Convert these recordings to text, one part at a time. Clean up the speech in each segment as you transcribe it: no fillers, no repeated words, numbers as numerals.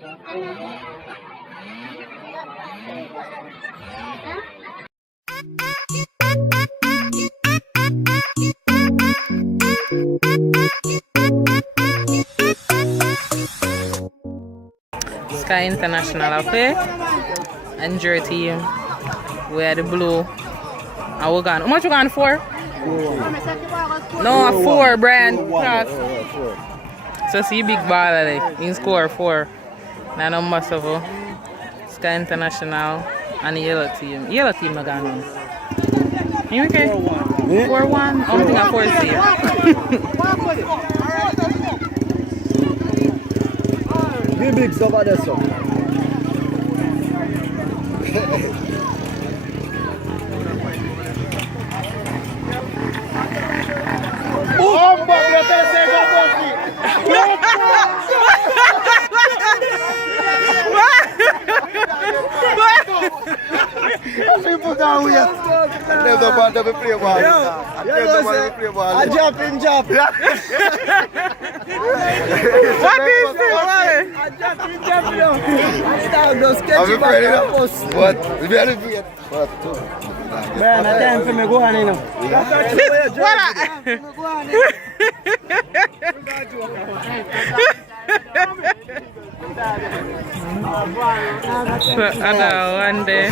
Sky International affair. Andrew team. We are the blue. And we're gone. How much you gone for? 4. No, a 4, Brian. So see big baller like. He score 4. Now number 7. Sky International and the yellow team. Yellow team not gone on. You okay? 4-1. I'm thinking 4-0. Be big over there, so. People down here. I never want to play ball. I never want to play ball. I jump in jump. What is this? I jump in jump. I'm afraid of what? Very good. Man, I time for me go on, you know. So, one day,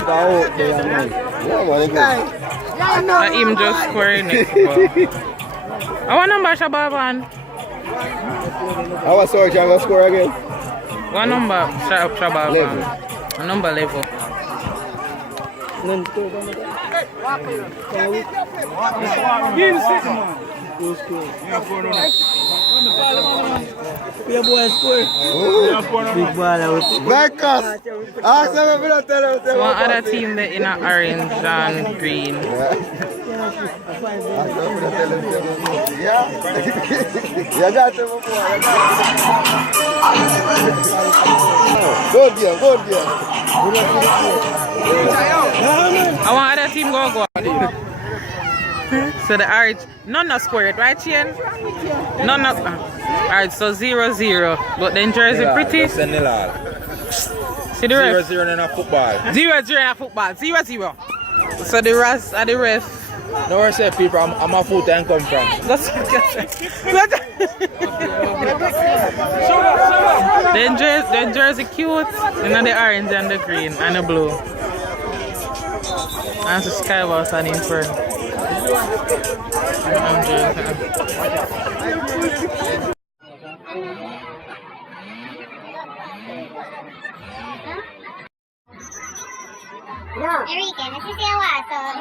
him just scoring next ball. I want number Shababan. How was Sorry going to score again? One number Shababan. A number level. Your boy score. Big ball out. Marcus! Ask them if you don't tell them. One other team there in a orange and green. Yeah. You got them. Good deal, good deal. I want other team go. So the orange, none not score it, right, Chien? None not. Alright, so 0-0. But then jersey pretty. See the ref? 0-0 in a football. 0-0 in a football. 0-0. So the rest are the ref. No one say people, I'm a foot and come from. That's then jersey cute. You know the orange and the green and the blue. And the sky was an inferno. Enrique, necesito agua.